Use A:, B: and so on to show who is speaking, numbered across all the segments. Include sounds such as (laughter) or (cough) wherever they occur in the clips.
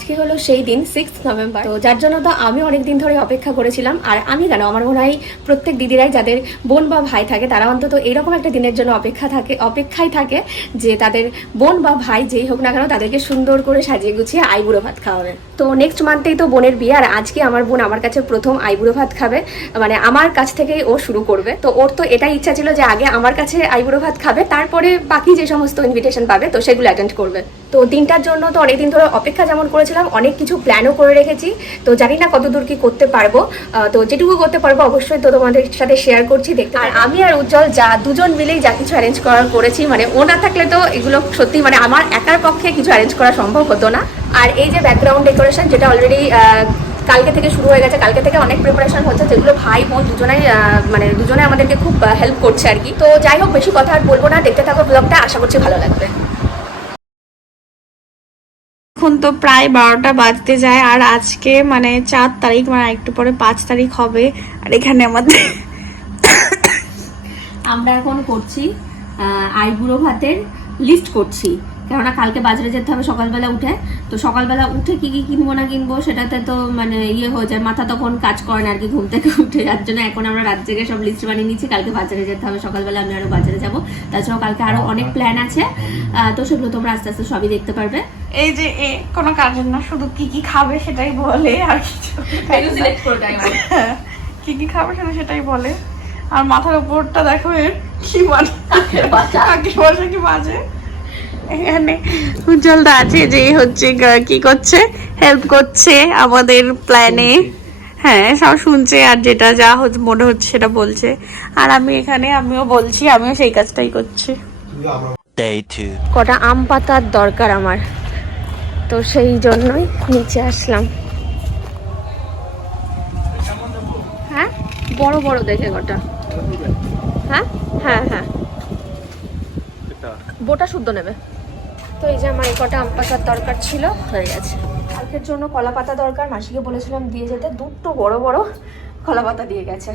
A: আজকে হলো সেই দিন সিক্স নভেম্বর তো যার জন্য তো আমি অনেক দিন ধরে অপেক্ষা করেছিলাম, আর আমি কেন আমার মনে হয় প্রত্যেক দিদিরাই যাদের বোন বা ভাই থাকে, তারা অন্তত এরকম একটা দিনের জন্য অপেক্ষা থাকে, অপেক্ষায় থাকে যে তাদের বোন বা ভাই যেই হোক না কেন তাদেরকে সুন্দর করে সাজিয়ে গুছিয়ে আইবুড়ো ভাত খাওয়াবে। তো নেক্সট মান্থেই তো বোনের বিয়ে, আর আজকে আমার বোন আমার কাছে প্রথম আইবুড়ো ভাত খাবে মানে আমার কাছ থেকেই ও শুরু করবে। তো ওর তো এটাই ইচ্ছা ছিল যে আগে আমার কাছে আইবুড়ো ভাত খাবে, তারপরে বাকি যে সমস্ত ইনভিটেশন পাবে, তো সেগুলো অ্যাটেন্ড করবে। তো দিনটার জন্য তো অনেকদিন ধরে অপেক্ষা যেমন করেছিলাম অনেক কিছু প্ল্যানও করে রেখেছি। তো জানি না কতদূর কি করতে পারব। তো যেটুকু করতে পারব অবশ্যই তো তোমাদের সাথে শেয়ার করছি দেখতে আর আমি আর উজ্জ্বল যা দুজন মিলেই যা কিছু অ্যারেঞ্জ করার করেছি মানে ও না থাকলে তো এগুলো সত্যি মানে আমার একার পক্ষে কিছু অ্যারেঞ্জ করা সম্ভব হতো না। আর এই যে ব্যাকগ্রাউন্ড ডেকোরেশন যেটা অলরেডি কালকে থেকে শুরু হয়ে গেছে কালকে থেকে অনেক প্রিপারেশন হচ্ছে যেগুলো ভাই বোন দুজনেই মানে দুজনে আমাদেরকে খুব হেল্প করছে আর কি। তো যাই হোক বেশি কথা আর বলব না দেখতে থাকো ব্লগটা আশা করছি ভালো লাগবে।
B: এখন তো প্রায় বারোটা বাজতে যায়, আর আজকে মানে চার তারিখ মানে একটু পরে পাঁচ তারিখ হবে। আর এখানে আমাদের
A: আমরা এখন করছি আইবুড়ো ভাতের লিস্ট করছি। কেননা কালকে বাজারে যেতে হবে সকালবেলা উঠে। তো সকালবেলা উঠে কি কি কিনবো না কিনবো সেটাতে তো মানে ইয়ে হয়ে যায় মাথা তখন কাজ করে না আর কি ঘুম থেকে উঠে। যার জন্য এখন আমরা রাত জেগে সব লিস্ট বানিয়ে নিচ্ছি কালকে বাজারে যেতে হবে সকালবেলা আমি আরও বাজারে যাব। তাছাড়াও কালকে আরও অনেক প্ল্যান আছে। তো সেগুলো তোমরা আস্তে আস্তে সবই দেখতে পারবে।
B: এই যে এ কোনো কাজের না শুধু কি কি খাবে সেটাই বলে আর কিছু (laughs) (laughs) কি কি খাবে শুধু সেটাই বলে। আর মাথার উপরটা দেখো এর কি মানে বসে কি বাজে? এখানে উজ্জ্বলদা আছে যে হচ্ছে কি করছে? হেল্প করছে আমাদের প্ল্যানে হ্যাঁ সব শুনছে আর যেটা যা হচ্ছে- মনে হচ্ছে সেটা বলছে। আর আমি এখানে আমিও বলছি আমিও সেই কাজটাই করছি।
A: কটা আম পাতার দরকার আমার। তো সেই জন্যই নিচে আসলাম। হ্যাঁ? বড় বড় দেখে কটা। হ্যাঁ? হ্যাঁ হ্যাঁ। বোটা শুদ্ধ নেবে। তো এই যে আমার এই কটা আম পাতার দরকার ছিল। হয়ে গেছে। কালকের জন্য কলা পাতা দরকার মাসিকে বলেছিলাম দিয়ে যেতে। দুটো বড় বড় কলা পাতা দিয়ে গেছে।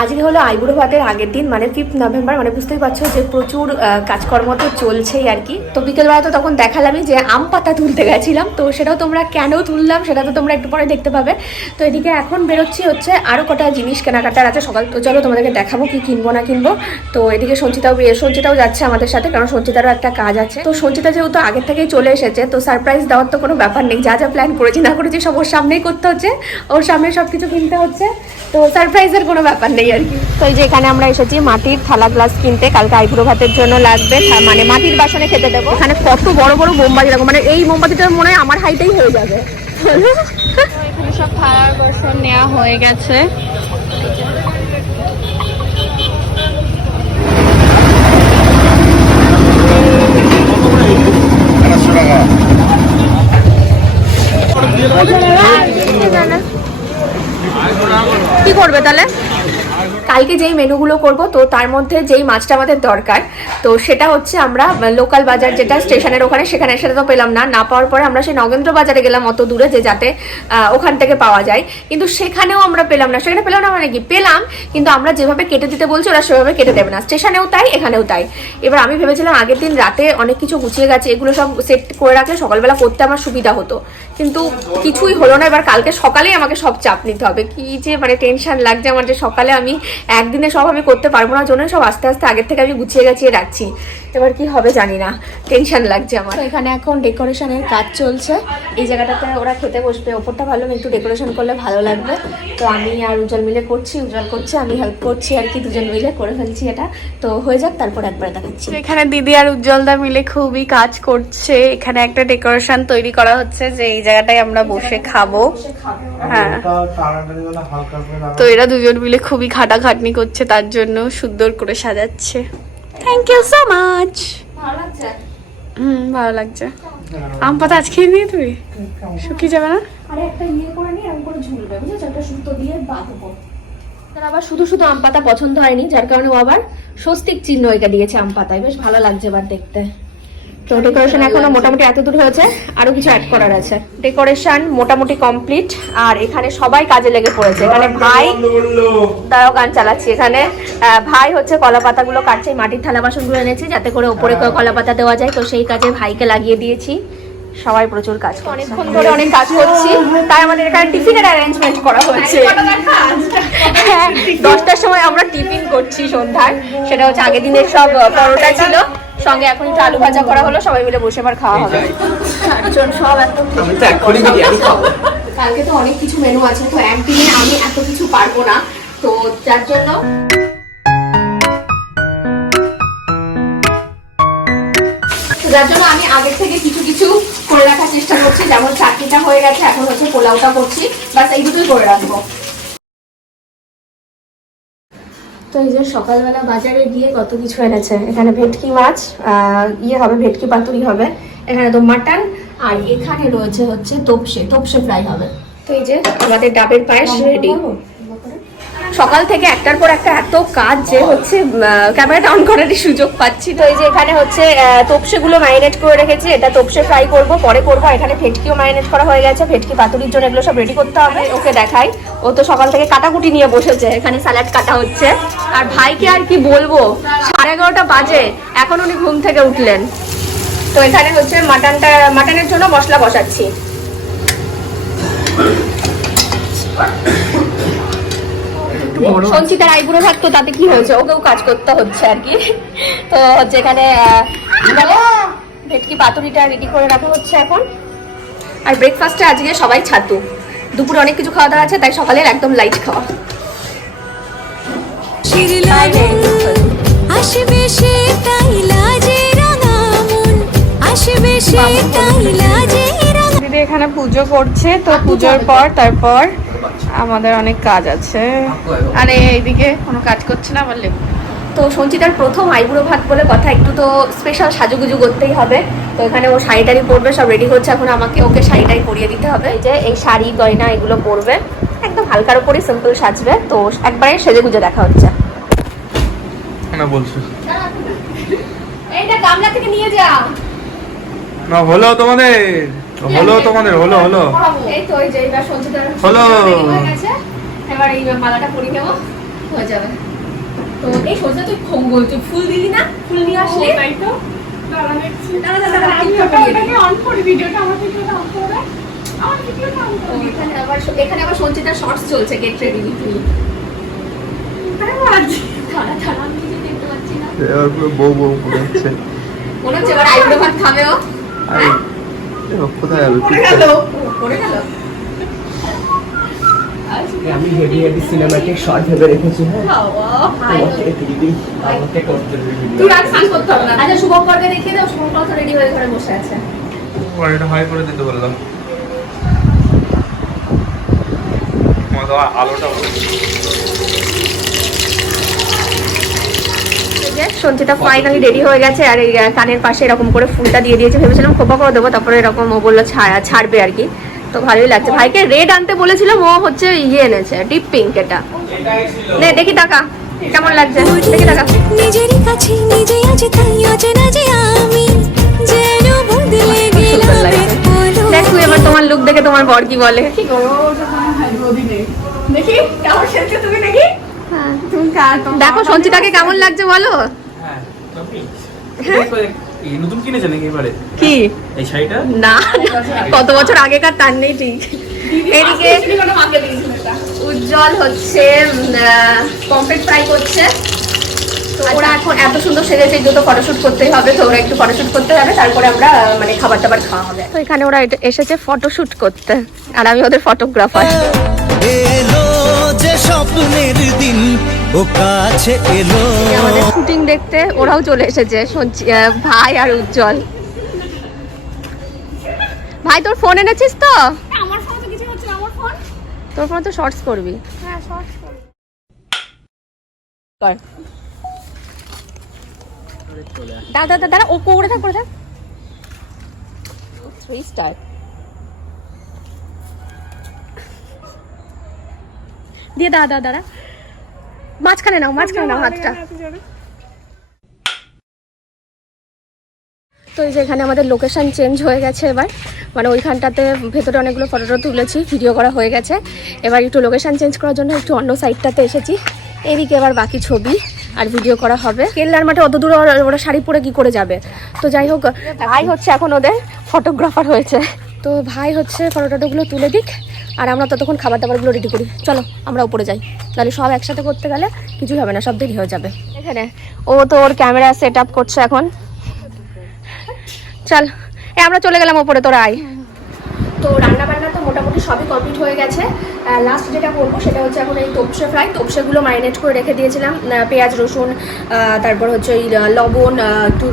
A: আজকে হলো আইবুড়ো ভাতের আগের দিন মানে ফিফথ নভেম্বর মানে বুঝতেই পারছ যে প্রচুর কাজকর্ম তো চলছেই আর কি। তো বিকেলবেলা তো তখন দেখালামই যে আম পাতা তুলতে গেছিলাম, তো সেটাও তোমরা কেন তুললাম সেটা তো তোমরা একটু পরে দেখতে পাবে। তো এদিকে এখন বেরোচ্ছি হচ্ছে আরও কটা জিনিস কেনাকাটার আছে, সকাল তো চলো তোমাদেরকে দেখাবো কি কিনবো না কিনবো। তো এদিকে সঞ্চিতাও সঞ্চিতাও যাচ্ছে আমাদের সাথে, কারণ সঞ্চিতারও একটা কাজ আছে। তো সঞ্চিতা যেহেতু আগের থেকেই চলে এসেছে, তো সারপ্রাইজ দেওয়ার তো কোনো ব্যাপার নেই, যা যা প্ল্যান করেছি না করেছি সব ওর সামনেই করতে হচ্ছে। ওর সামনে সব কিছু কিনতে হচ্ছে। তো সারপ্রাইজের কোনো ব্যাপার নেই আর কি। তো এই যে এখানে আমরা এসেছি মাটির থালা গ্লাস কিনতে। কালকে আইবুড়ো ভাতের জন্য লাগবে। মানে মাটির বাসনে খেতে দেবো। এখানে কত বড় বড় মোমবাতি রাখব মানে এই মোমবাতিটা মনে হয় আমার হাইটেই হয়ে যাবে।
B: এখানে সব থালার বাসন নেওয়া হয়ে গেছে।
A: কি করবে তাহলে? কালকে যেই মেনুগুলো করব, তো তার মধ্যে যেই মাছটা আমাদের দরকার, তো সেটা হচ্ছে আমরা লোকাল বাজার যেটা স্টেশনের ওখানে, সেখানে সেটা তো পেলাম না। না পাওয়ার পরে আমরা সেই নগেন্দ্র বাজারে গেলাম অত দূরে যে যাতে ওখান থেকে পাওয়া যায়। কিন্তু সেখানেও আমরা পেলাম না। সেখানে পেলাম না মানে কি? পেলাম, কিন্তু আমরা যেভাবে কেটে দিতে বলছি, ওরা সেভাবে কেটে দেবে না। স্টেশনেও তাই, এখানেও তাই। এবার আমি ভেবেছিলাম আগের দিন রাতে অনেক কিছু গুছিয়ে গেছে, এগুলো সব সেট করে রাখলে সকালবেলা করতে আমার সুবিধা হতো। কিন্তু কিছুই হলো না। এবার কালকে সকালেই আমাকে সব চাপ নিতে হবে। কি যে মানে টেনশন লাগছে আমার যে সকালে আমি একদিনে সব আমি করতে পারব না জন্য সব আস্তে আস্তে আগের থেকে আমি গুছিয়ে গাছিয়ে রাখছি। এবার কি হবে জানি না। টেনশন লাগছে আমার। এখানে এখন ডেকোরেশনের কাজ চলছে। এই জায়গাটাতে ওরা খেতে বসবে। ওপরটা ভালো একটু ডেকোরেশন করলে ভালো লাগবে। তো আমি আর উজ্জ্বল মিলে করছি উজ্জ্বল করছে আমি হেল্প করছি আর কি দুজন মিলে করে ফেলছি এটা। তো হয়ে যাক তারপর একবার দেখাচ্ছি।
B: এখানে দিদি আর উজ্জ্বলদা মিলে খুবই কাজ করছে। এখানে একটা ডেকোরেশন তৈরি করা হচ্ছে যে এই জায়গাটায় আমরা বসে খাব। হ্যাঁ। তো এরা দুজন মিলে খুবই খাটাখাটনি করছে তার জন্য সুন্দর করে সাজাচ্ছে। থ্যাংক ইউ সো মাচ
A: ভালো লাগছে?
B: হুম ভালো লাগছে। আম পাতা আজ খেয়ে নিয়ে তুমি শুকিয়ে যাবে না?
A: আরে একটা ইয়ে করে নিয়ে এরকম করে ঝুলবে বুঝেছ? একটা সুতো দিয়ে বাঁধবো। তার আবার শুধু শুধু আম পাতা পছন্দ হয়নি যার কারণে ও আবার স্বস্তিক চিহ্ন এটা দিয়েছে আম পাতায়। বেশ ভালো লাগছে এবার দেখতে। তো ডেকোরেশন এখনও মোটামুটি এত দূর হয়েছে আরও কিছু অ্যাড করার আছে। ডেকোরেশন মোটামুটি কমপ্লিট আর এখানে সবাই কাজে লেগে পড়েছে। এখানে ভাই তারাও গান চালাচ্ছি এখানে। ভাই হচ্ছে কলা পাতাগুলো কাটছে মাটির থালা বাসন বাসনগুলো এনেছি যাতে করে ওপরে কলা পাতা দেওয়া যায়। তো সেই কাজে ভাইকে লাগিয়ে দিয়েছি। সবাই প্রচুর কাজ। অনেকক্ষণ ধরে অনেক কাজ করছি। তাই আমাদের এখানে টিফিনের অ্যারেঞ্জমেন্ট করা হয়েছে। হ্যাঁ, দশটার সময় আমরা টিফিন করছি সন্ধ্যায়। সেটা হচ্ছে আগের দিনের সব পরোটা ছিল। সঙ্গে এখন একটু আলু ভাজা করা হলো সবাই মিলে বসে এবার খাওয়া হবে। চারজন সব এত কালকে তো অনেক কিছু মেনু আছে তো একদিনে আমি এত কিছু পারব না তো যার জন্য যার জন্য আমি আগের থেকে কিছু কিছু করে রাখার চেষ্টা করছি যেমন চাটনিটা হয়ে গেছে এখন হচ্ছে পোলাওটা করছি বাস এই দুটোই করে রাখব। তো এই যে সকালবেলা বাজারে গিয়ে কত কিছু এনেছে। এখানে ভেটকি মাছ আহ, ইয়ে হবে ভেটকি পাতুরি হবে এখানে তো মাটন আর এখানে রয়েছে হচ্ছে তোপসে তোপসে ফ্রাই হবে। তো এই যে আমাদের ডাবের পায়েস রেডি সকাল থেকে একটার পর একটা এত কাজ যে হচ্ছে ক্যামেরাটা অন করারই সুযোগ পাচ্ছি তো এই যে এখানে হচ্ছে তোপসে গুলো ম্যারিনেট করে রেখেছি, এটা তোপসে ফ্রাই করব, পরে করব এখানে ভেটকিও ম্যারিনেট করা হয়ে গেছে ভেটকি পাতুরির জন্য এগুলো সব রেডি করতে হবে, ওকে দেখাই। ও তো সকাল থেকে কাটাকুটি নিয়ে বসেছে, এখানে স্যালাড কাটা হচ্ছে। আর ভাইকে আর কি বলব, সাড়ে এগারোটা বাজে, এখন উনি ঘুম থেকে উঠলেন। তো এখানে হচ্ছে মাটনটা, মাটনের জন্য মশলা বসাচ্ছি। সঞ্চিতার আইবুড়ো থাকতো তাতে কি হয়েছে? ওকেও কাজ করতে হচ্ছে আর কি। তো যেখানে? ভেটকি পাতুরিটা রেডি করে রাখা হচ্ছে এখন। আর ব্রেকফাস্টে আজকে সবাই ছাতু। দুপুরে অনেক কিছু খাওয়া দাওয়া আছে তাই সকালে একদম লাইট খাওয়া।
C: আসবে সে তাই লাজে রাঙা মন আসবে সে তাই লাজে
B: এখানে পুজো করছে তো পুজোর পর তারপর আমাদের অনেক কাজ আছে। আরে এইদিকে কোনো কাজ করছে না বললে।
A: তো সঞ্চিতার প্রথম আইবুড়ো ভাত বলে কথা একটু তো স্পেশাল সাজুগুজু করতেই হবে। তো এখানে ও শাড়ি টাড়ি পরবে সব রেডি হচ্ছে। এখন আমাকে ওকে শাড়িটাই পরিয়ে দিতে হবে। এই যে এই শাড়ি গয়না এগুলো পরবে। একদম হালকার উপরই সিম্পল সাজবে। তো একবারে সেজে গুজে দেখা হচ্ছে।
D: না বলছো?
A: এইটা গামলা থেকে নিয়ে যা।
D: না হলো তোমাদের। হলো তোমাদের হলো হলো।
A: এই তো এই যে এবার সঞ্চিতার
D: হলো।
A: এবার এই মালাটা পরিয়ে নেব। হয়ে যাবে। তো এই সঞ্চিতা তুই খঙ্গ তুই ফুল দিলি না? ফুল নিয়ে আসলি? তাই তো। এখানে আবার এখানে আবার সঞ্চিতার শর্টস চলছে গেট রেডি পাচ্ছি না।
D: এবার পুরো বউ বউ করে হচ্ছে।
A: মনে হচ্ছে এবার আইব্রো ভাত খাবে ও।
D: কোথায় গেল
E: আমি হেভি হেভি সিনেমাটিক শর্ট ভেবে রেখেছি হ্যাঁ।
A: তুই আর স্নান করতে হবে না। আচ্ছা শুভঙ্করকে দেখিয়ে দাও শুভঙ্কর তো রেডি হয়ে ঘরে বসে আছে।
D: এটা হাই করে দিতে বললাম। আলোটা
A: যে সঞ্চিতা ফাইনালি রেডি হয়ে গেছে আর এই কানের পাশে এরকম করে ফুলটা দিয়ে দিয়েছে ভেবেছিলাম খোপা করে দেবো তারপরে এরকম ও বলল ছাড়া ছাড়বে আর কি তো ভালোই লাগছে ভাইকে রেড আনতে বলেছিলাম ও হচ্ছে ইয়ে এনেছে ডিপ পিঙ্ক এটা নে দেখি টাকা কেমন লাগছে দেখি টাকা
C: নিজেরই কাছে নিজে আজ তাই অচেনা যে আমি যেন বদলে গেলাম।
A: দেখ তুই এবার তোমার লুক দেখে তোমার বর কি বলে দেখি কেমন সেজছে তুমি দেখি দেখো সঞ্চিতাকে কেমন লাগছে বলো?
E: নতুন কিনেছে নাকি এবারে?
A: কি?
E: এই শাড়িটা?
A: না কত বছর আগেকার তার নেই ঠিক। এদিকে উজ্জ্বল হচ্ছে পম্পেট ফ্রাই করছে। ওরা এখন এত সুন্দর সেজেছে দুটো ফটোশুট করতেই হবে তো ওরা একটু ফটোশুট করতে হবে তারপরে আমরা মানে খাবার দাবার খাওয়া হবে। তো এখানে ওরা এটা- এসেছে ফটোশুট করতে আর আমি ওদের ফটোগ্রাফার
F: এলো যে স্বপ্নের দিন ও কাছে এলো।
A: আমাদের শুটিং দেখতে ওরাও চলে এসেছে ভাই আর উজ্জ্বল। ভাই তোর ফোন এনেছিস তো? আমার ফোন তো কিছু হচ্ছে আমার ফোন তোর ফোন তো শর্টস করবি। হ্যাঁ শর্টস কর। দাদা দাদা দাদা ও করে থাক করে থাক। থ্রি স্টার দিয়ে দাদা দাদা মাঝখানে নাও মাঝখানে নাও হাতটা। তো এই যে এখানে আমাদের লোকেশন চেঞ্জ হয়ে গেছে এবার। মানে ওইখানটাতে ভেতরে অনেকগুলো ফটোটা তুলেছি ভিডিও করা হয়ে গেছে। এবার একটু লোকেশন চেঞ্জ করার জন্য একটু অন্য সাইডটাতে এসেছি। এদিকে এবার বাকি ছবি আর ভিডিও করা হবে। কেল্লার মাঠে অত দূর ওরা- শাড়ি পরে কি করে যাবে? তো যাই হোক, ভাই হচ্ছে এখন ওদের ফটোগ্রাফার হয়েছে। তো ভাই হচ্ছে ফটো টটোগুলো তুলে দিক। আর আমরা ততক্ষণ খাবার দাবারগুলো রেডি করি। চলো আমরা উপরে যাই। তাহলে সব একসাথে করতে গেলে কিছুই হবে না সব দেরি হয়ে যাবে। এখানে। ও তো ওর ক্যামেরা সেট আপ করছে এখন। চল এ আমরা চলে গেলাম ওপরে তোরা আয়। তো রান্না বান্না তো মোটামুটি সবই কমপ্লিট হয়ে গেছে। লাস্ট যেটা করব সেটা হচ্ছে এখন এই তোপসে ফ্রাই তোপসেগুলো ম্যারিনেট করে রেখে দিয়েছিলাম। পেঁয়াজ রসুন তারপর হচ্ছে ওই লবণ একটু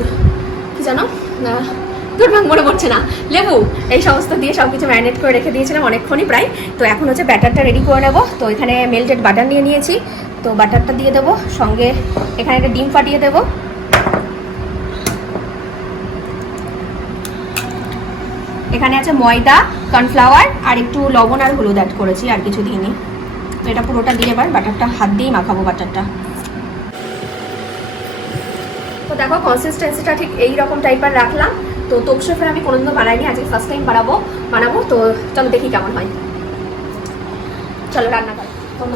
A: কি জানো? তোর ভাগ মনে পড়ছে না। লেবু, এই সমস্ত দিয়ে সব কিছু ম্যারিনেট করে রেখে দিয়েছিলাম অনেকক্ষণই প্রায়। তো এখন হচ্ছে ব্যাটারটা রেডি করে নেব। তো এখানে মেল্টেড বাটার নিয়ে নিয়েছি। তো বাটারটা দিয়ে দেবো। সঙ্গে এখানে একটা ডিম ফাটিয়ে দেবো। এখানে আছে ময়দা কর্নফ্লাওয়ার আর একটু লবণ আর হলুদ অ্যাড করেছি, আর কিছু দিইনি। তো এটা পুরোটা দিয়ে এবার বাটারটা হাত দিয়েই মাখাবো বাটারটা তো দেখো কনসিস্টেন্সিটা ঠিক এই রকম টাইপের রাখলাম। তো তোপসেফের আমি কোনোদিনও বানাইনি, আজকে ফার্স্ট টাইম বানাবো বানাবো, তো চলো দেখি কেমন হয়। চলো রান্না করি বন্ধ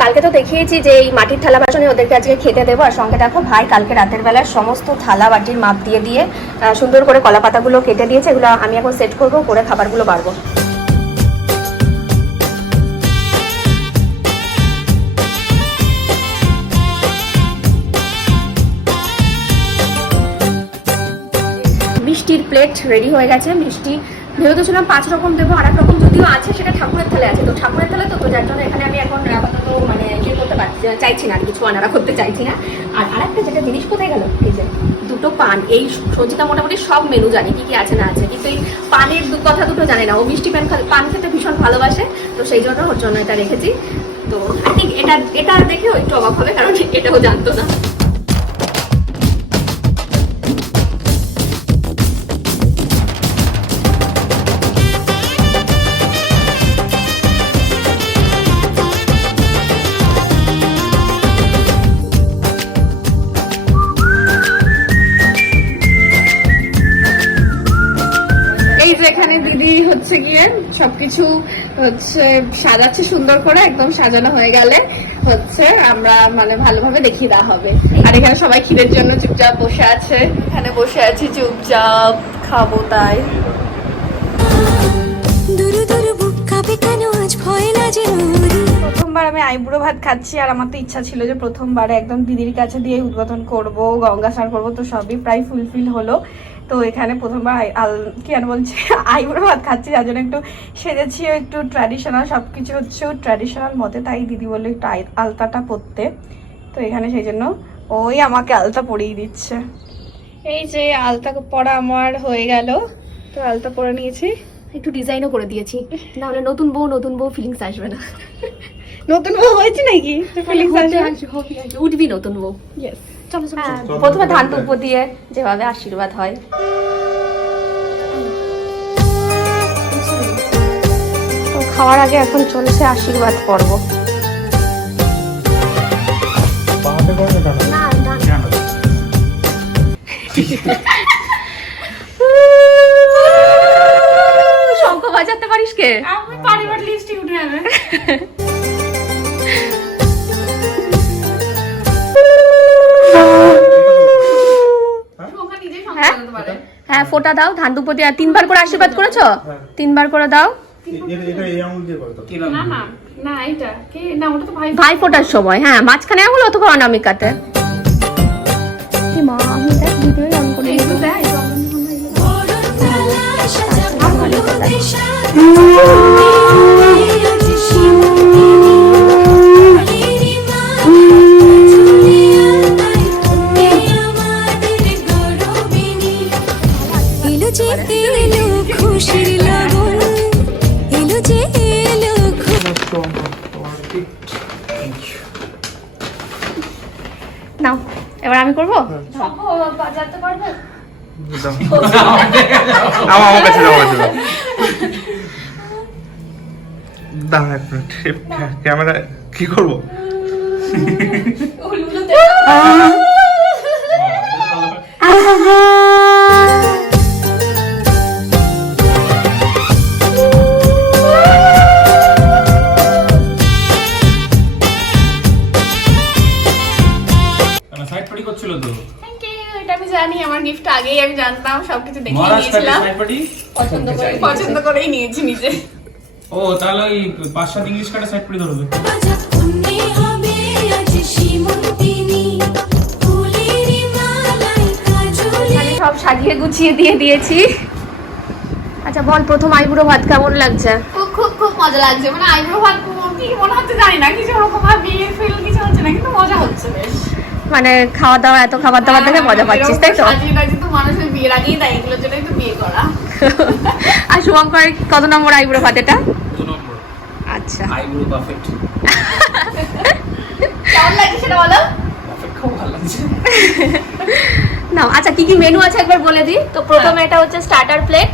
A: কালকে তো দেখিয়েছি যে এই মাটির থালা বাসনে ওদেরকে আজকে খেতে দেবো। আর সঙ্গে দেখো ভাই কালকে রাতের বেলায় সমস্ত থালা বাটির মাপ দিয়ে দিয়ে সুন্দর করে কলা পাতাগুলো কেটে দিয়েছে। এগুলো আমি এখন সেট করব, করে খাবারগুলো বাড়বো। প্লেট রেডি হয়ে গেছে, মিষ্টি। ভেবেছিলাম পাঁচ রকম দেবো আর এক রকম যদিও আছে, সেটা ঠাকুরের থালে আছে। তো ঠাকুরের থালে তো তো যার জন্য এখানে আমি এখন আপাতত মানে ইয়ে করতে পারছি চাইছি না কিছু আনারা করতে চাইছি না। আর আরেকটা যেটা জিনিস কোথায় গেল? এই যে দুটো পান, এই সঞ্চিতা মোটামুটি সব মেনু জানি, কি কি আছে না আছে। কিন্তু এই পানের দু, কথা দুটো জানে না। ও মিষ্টি পান পান খেতে ভীষণ ভালোবাসে, তো সেই জন্য ওর জন্য এটা রেখেছি। তো আই থিঙ্ক এটা এটা দেখেও একটু অবাক হবে, কারণ এটাও জানতো না।
B: হচ্ছে গিয়ে সবকিছু হচ্ছে সাজাচ্ছে সুন্দর করে একদম সাজানো হয়ে গেলে হচ্ছে আমরা মানে ভালোভাবে দেখিয়ে দেওয়া হবে। আর এখানে সবাই ক্ষীরের জন্য চুপচাপ বসে আছে। এখানে বসে আছি চুপচাপ খাব তাই। প্রথমবার আমি আইবুড়ো ভাত খাচ্ছি আর আমার তো ইচ্ছা ছিল যে প্রথমবারে একদম দিদির কাছে দিয়ে উদ্বোধন করব গঙ্গা স্নান করব তো সবই প্রায় ফুলফিল হলো। তো এখানে প্রথমবার আই- আল কি আর বলছে? (laughs) আইবুড়ো ভাত খাচ্ছি যার জন্য একটু সেজেছিও একটু ট্র্যাডিশনাল সব কিছু হচ্ছে ট্র্যাডিশনাল মতে তাই দিদি বলল একটু আই- আলতাটা পরতে। তো এখানে সেই জন্য ওই আমাকে আলতা পরিয়ে দিচ্ছে। এই যে আলতা পরা আমার হয়ে গেল। তো আলতা পরে নিয়েছি।
A: একটু ডিজাইনও করে দিয়েছি। নাহলে নতুন বউ নতুন বউ ফিলিংস আসবে না।
B: নতুন বউ হয়েছে নাকি? Feelings
A: হতে
B: আসবে?
A: উঠবি নতুন বউ।
B: Yes.
A: চলো চলো
D: চলো।
A: প্রথমে ধান দুব্ব দিয়ে যেভাবে আশীর্বাদ হয়। তো খাওয়ার আগে এখন চলছে আশীর্বাদ পর্ব। শঙ্খ বাজাতে পারিস কে?
B: আমি পারি বাট উঠে যাবে। (laughs)
A: হ্যাঁ ফোটা দাও ধান দুব্ব দিয়ে আর তিনবার করে আশীর্বাদ করেছ তিনবার করে দাও
D: এটা এটা এই আঙুল দিয়ে করো তো
B: না না না এইটা কে না ওটা তো ভাই
A: ভাই ফোটার সময় হ্যাঁ মাঝখানে আঙুল অথবা অনামিকাতে কি মা আমি দেখ ভিডিও অন করে
B: একটু
D: আমার আমার কাছে দাও আমার কাছে দাও দাও এক মিনিট ক্যামেরা কি করব?
G: সাইড করছিল তো?
B: আমি জানি আমার গিফট আগেই আমি জানতাম সবকিছু দেখে নিয়েছিলাম।
A: পছন্দ করে
B: পছন্দ করেই নিয়েছি নিজে।
G: ও তাহলে ওই পাঁচ সাত ইংলিশ কার্ডে সাইড পার্টি ধরবে।
A: সব সাজিয়ে গুছিয়ে দিয়ে দিয়েছি। আচ্ছা বল প্রথম আইবুড়ো ভাত কেমন লাগছে?
B: খুব খুব খুব মজা লাগছে। মানে আইব্রো ভাত কি মনে হচ্ছে জানি না কিছু ওরকম ভাবে ফিল কিছু হচ্ছে না কিন্তু মজা হচ্ছে বেশ।
A: মানে খাওয়া দাওয়া এত খাবার দাবার দেখে মজা পাচ্ছিস তাই তো? (laughs) আর শুভঙ্কর কত নম্বর আইবুড়ো ভাত এটা আচ্ছা। (laughs) না আচ্ছা কি কি মেনু আছে একবার বলে দিই? তো প্রথমে এটা হচ্ছে স্টার্টার প্লেট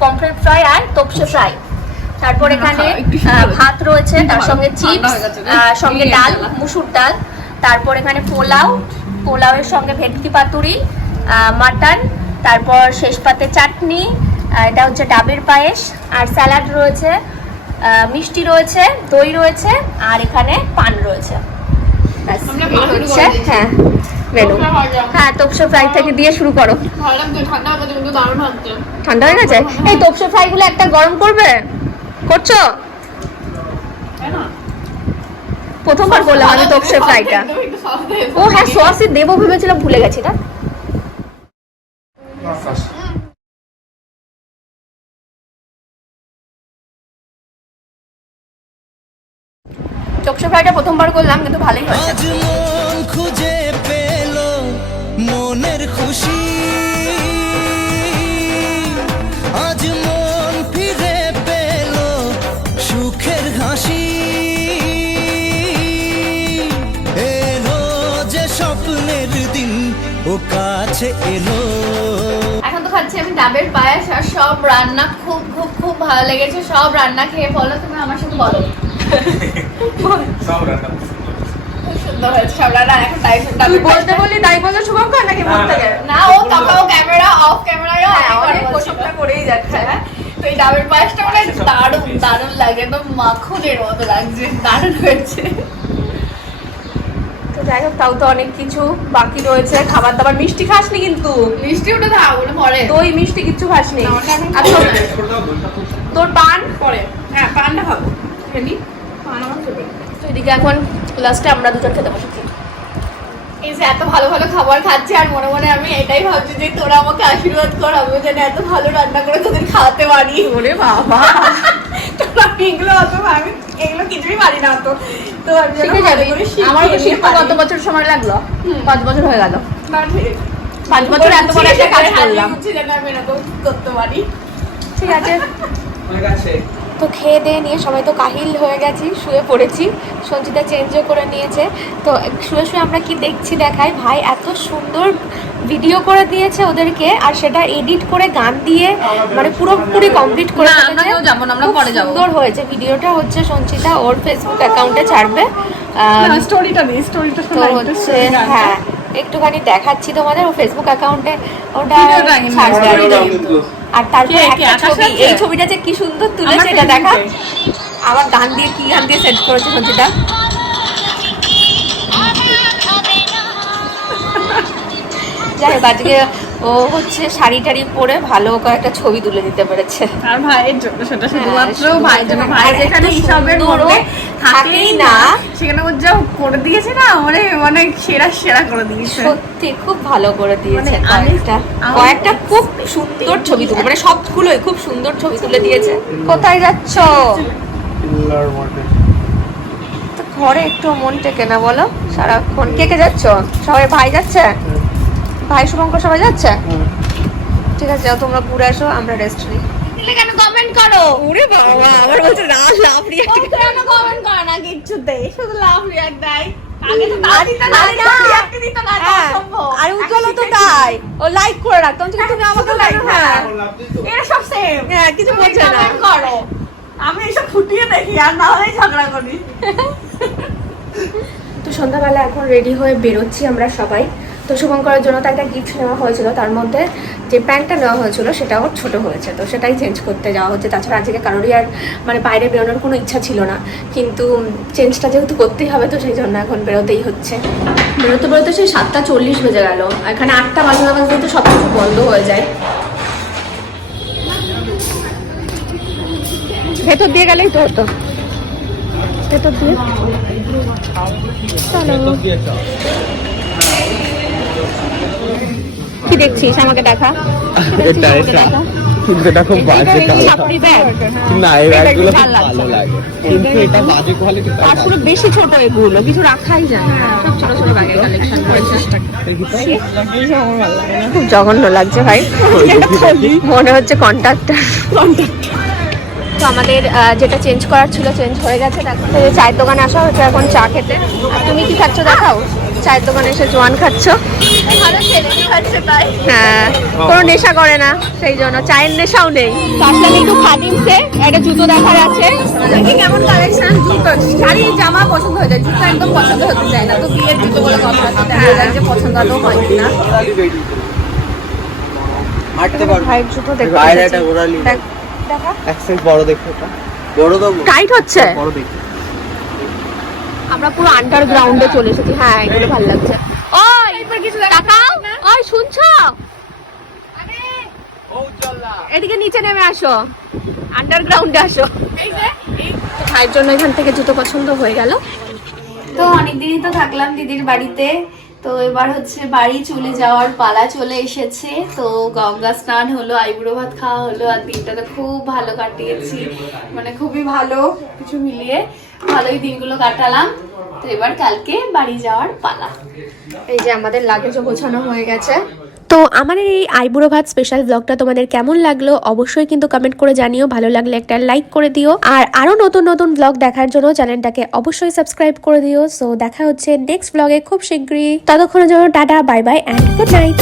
A: পমফ্রেট ফ্রাই আর তোপসে ফ্রাই তারপর এখানে ভাত রয়েছে তার সঙ্গে চিপস সঙ্গে ডাল মুসুর ডাল। তারপর এখানে পোলাও পোলাওয়ের সঙ্গে ভেটকি পাতুরি মাটন তারপর শেষ পাতে চাটনি এটা হচ্ছে ডাবের পায়েস আর স্যালাড রয়েছে মিষ্টি রয়েছে দই রয়েছে আর এখানে পান রয়েছে। হচ্ছে হ্যাঁ মেনু হ্যাঁ তোপসে ফ্রাই থেকে দিয়ে শুরু করো।
B: ঠান্ডা
A: হয়ে গেছে এই তোপসে ফ্রাই গুলো একটা গরম করবে? করছ? প্রথমবার বললাম আমি তোপসে ফ্রাইটা ও হ্যাঁ সসই দেবো ভেবেছিলাম ভুলে গেছি না। তোপসে ফ্রাইটা প্রথমবার করলাম কিন্তু ভালোই হয়েছে।
F: কাছে এলো।
B: এখন তো খাচ্ছি আমি ডাবের পায়েস আর সব রান্না খুব খুব খুব ভালো লেগেছে। সব রান্না খেয়ে বলো তুমি আমার সাথে বলো।
G: সব রান্না
A: বলতে তাই শুভঙ্কর নাকি
B: না ও ক্যামেরা অফ ক্যামেরায়ও
A: হ্যাঁ, অনেক প্রশংসা করেই যাচ্ছে।
B: হ্যাঁ, তো এই ডাবের পায়েসটা মানে দারুণ দারুণ লাগে একদম মাখনের মতো লাগছে দারুণ হয়েছে।
A: তো যাই হোক তাও তো অনেক কিছু বাকি রয়েছে। খাবার দাবার মিষ্টি খাসনি কিন্তু?
B: মিষ্টি ওটা দাও ওটা পরে।
A: দই মিষ্টি কিচ্ছু খাসনি? আর তোর- তোর পান?
B: পরে। হ্যাঁ পানটা খাব পান আমার
A: তো এদিকে এখন লাস্টে আমরা দুজন খেতে বসেছি।
B: এই যে এত ভালো ভালো খাবার খাচ্ছি আর মনে মনে আমি এটাই ভাবছি যে তোরা আমাকে আশীর্বাদ কর যেন এত ভালো রান্না করে তোদের খাওয়াতে পারি।
A: ওরে বাবা।
B: এগুলো অত আমি এগুলো কিছুই পারি না তো তো আমি যেন
A: শিখে
B: ভালো
A: যাবি
B: করে শিখিয়ে
A: আমারও তো
B: নিয়ে
A: শিখতে কত বছর সময় লাগল? পাঁচ বছর হয়ে গেল। পাঁচ বছর এত বড় একটা কাজ করলাম।
B: আমি এরকম করতে পারি।
A: ঠিক আছে। তো খেয়ে দিয়ে নিয়ে সবাই তো কাহিল হয়ে গেছি শুয়ে পড়েছি। সঞ্চিতা চেঞ্জও করে নিয়েছে। তো শুয়ে শুয়ে আমরা কি দেখছি দেখাই? ভাই এত সুন্দর ভিডিও করে দিয়েছে ওদেরকে আর সেটা এডিট করে গান দিয়ে মানে পুরোপুরি কমপ্লিট করে
B: না, আমরা কেউ যাব না, আমরা
A: খুব
B: পরে যাব।
A: সুন্দর হয়েছে। ভিডিওটা হচ্ছে সঞ্চিতা ওর ফেসবুক অ্যাকাউন্টে ছাড়বে।
B: স্টোরিটা নেই স্টোরিটা
A: হচ্ছে হ্যাঁ একটুখানি দেখাচ্ছি তোমাদের। ও ফেসবুক অ্যাকাউন্টে ওটা ছাড়বে আর তারপর তারপরে
B: কে, কে,
A: একটা ছবি এই ছবিটা যে কি সুন্দর তুলেছে
B: সেটা
A: এটা দেখা। আবার গান দিয়ে কি গান দিয়ে সেট করেছে সঞ্চিতা (laughs) যাই হোক আজকে ও হচ্ছে শাড়ি টাড়ি পরে ভালো কয়েকটা ছবি তুলে দিতে পেরেছে।
B: আর ভাইয়ের জন্য সেটা শুধুমাত্র
A: হ্যাঁ,
B: ভাইয়ের জন্য ভাই যেখানে হিসাবের মধ্যে থাকেই না। সেখানে ও যা করে দিয়েছে না মানে মানে সেরা সেরা করে দিয়েছে।
A: সত্যি খুব ভালো করে দিয়েছে
B: মানে
A: কয়েকটা। কয়েকটা খুব সুন্দর ছবি তুলে মানে সবগুলোই খুব সুন্দর ছবি তুলে দিয়েছে। কোথায় যাচ্ছ? তো ঘরে একটু মন টেকে না বলো সারাক্ষণ। কে কে যাচ্ছ? সবাই ভাই যাচ্ছে? ভাই শুভঙ্কর সবাই যাচ্ছে? ঠিক আছে যাও তোমরা ঘুরে আসো আমরা রেস্ট নিই। কেন কমেন্ট করো? ওরে বাবা আবার বলছে না লাভ
B: ও কেন কমেন্ট করে না? কিচ্ছুতে শুধু লাভ রিয়াক্ট দেয়। আগে তো
H: আরে
B: এটা
H: হ্যাঁ,
B: অসম্ভব
H: আর উজ্জ্বলও তো তাই। ও লাইক করে তুমি আমাকে লাইক হ্যাঁ।
B: এরা সব সেম
H: হ্যাঁ কিছু বলছে না।
B: করো। আমি এসব ফুটিয়ে দেখি আর না ঝগড়া করি।
A: তো সন্ধ্যাবেলা এখন রেডি হয়ে বেরোচ্ছি আমরা সবাই। তো শুভঙ্করের জন্য তো একটা গিফট নেওয়া হয়েছিল তার মধ্যে যে প্যান্টটা নেওয়া হয়েছিল সেটাও ছোট হয়েছে। তো সেটাই চেঞ্জ করতে যাওয়া হচ্ছে। তাছাড়া আজকে কারোরই আর মানে বাইরে বেরোনোর কোনো ইচ্ছা ছিল না। কিন্তু চেঞ্জটা যেহেতু করতেই হবে তো সেই জন্য এখন বেরোতেই হচ্ছে। বেরোতে বেরোতে সেই সাতটা চল্লিশ বেজে গেল। এখানে আটটা বাজতে বাজতে তো সব কিছু বন্ধ হয়ে যায়। ভেতর দিয়ে গেলেই তো হতো। ভেতর দিয়ে। কি দেখছিস? আমাকে দেখা।
E: এটা এটা। কিন্তু এটা খুব বাজে
A: ছাপড়ি ব্যাগ
E: না এই ব্যাগগুলো
A: ভালো
E: লাগে। কিন্তু এটা বাজে কোয়ালিটি
A: আর বেশি ছোট এগুলো। কিছু রাখাই যায় না। সব ছোট ছোট ব্যাগের কালেকশন করেছে খুব জঘন্য লাগছে ভাই। মনে হচ্ছে কন্ট্রাক্টর তো আমাদের যেটা চেঞ্জ করার ছিল চেঞ্জ হয়ে গেছে। চায়ের দোকানে আসা হচ্ছে এখন চা খেতে। তুমি কি খাচ্ছ দেখাও? চায়ের দোকানে এসে জোয়ান খাচ্ছ? হ্যাঁ কোনো নেশা করে না সেই জন্য। চায়ের নেশাও নেই। তো আসলাম একটু খাদিমসে একটা জুতো দেখার আছে। কেমন কালেকশন জুতো। শাড়ি জামা পছন্দ হয়ে যায় জুতো একদম পছন্দ হতে চায় না। তো বিয়ের জুতো বলে কথা যাক যে পছন্দ আদৌ হয়
E: হাঁটতে
A: ভাইয়ের জুতো দেখ। দেখা
E: বড় দেখো বড় তো
A: টাইট হচ্ছে?
E: বড় দেখো।
A: আমরা পুরো আন্ডারগ্রাউন্ডে চলে এসেছি। হ্যাঁ এগুলো ভালো লাগছে। ওই তাকাও ওই, শুনছো? এদিকে নিচে নেমে আসো। আন্ডারগ্রাউন্ডে আসো। ভাইয়ের জন্য এখান থেকে জুতো পছন্দ হয়ে গেল।
B: তো অনেকদিনই তো থাকলাম দিদির বাড়িতে। তো এবার হচ্ছে বাড়ি চলে যাওয়ার পালা চলে এসেছে। তো গঙ্গা স্নান হলো, আইবুড়ো ভাত খাওয়া হলো, আর দিনটা তো খুব ভালো কাটিয়েছি। মানে খুবই ভালো, কিছু মিলিয়ে। ভালোই দিনগুলো কাটালাম। তো এবার কালকে বাড়ি যাওয়ার পালা।
A: এই যে আমাদের লাগেজও গোছানো হয়ে গেছে। তো আমাদের এই আইবুড়ো ভাত স্পেশাল ব্লগটা তোমাদের কেমন লাগল অবশ্যই কিন্তু কমেন্ট করে জানিও। ভালো লাগলে একটা লাইক করে দিও। আর আরও নতুন নতুন ব্লগ দেখার জন্য চ্যানেলটাকে অবশ্যই সাবস্ক্রাইব করে দিও। সো দেখা হচ্ছে নেক্সট ব্লগে খুব শীঘ্রই। ততক্ষণের জন্য tata bye bye and good night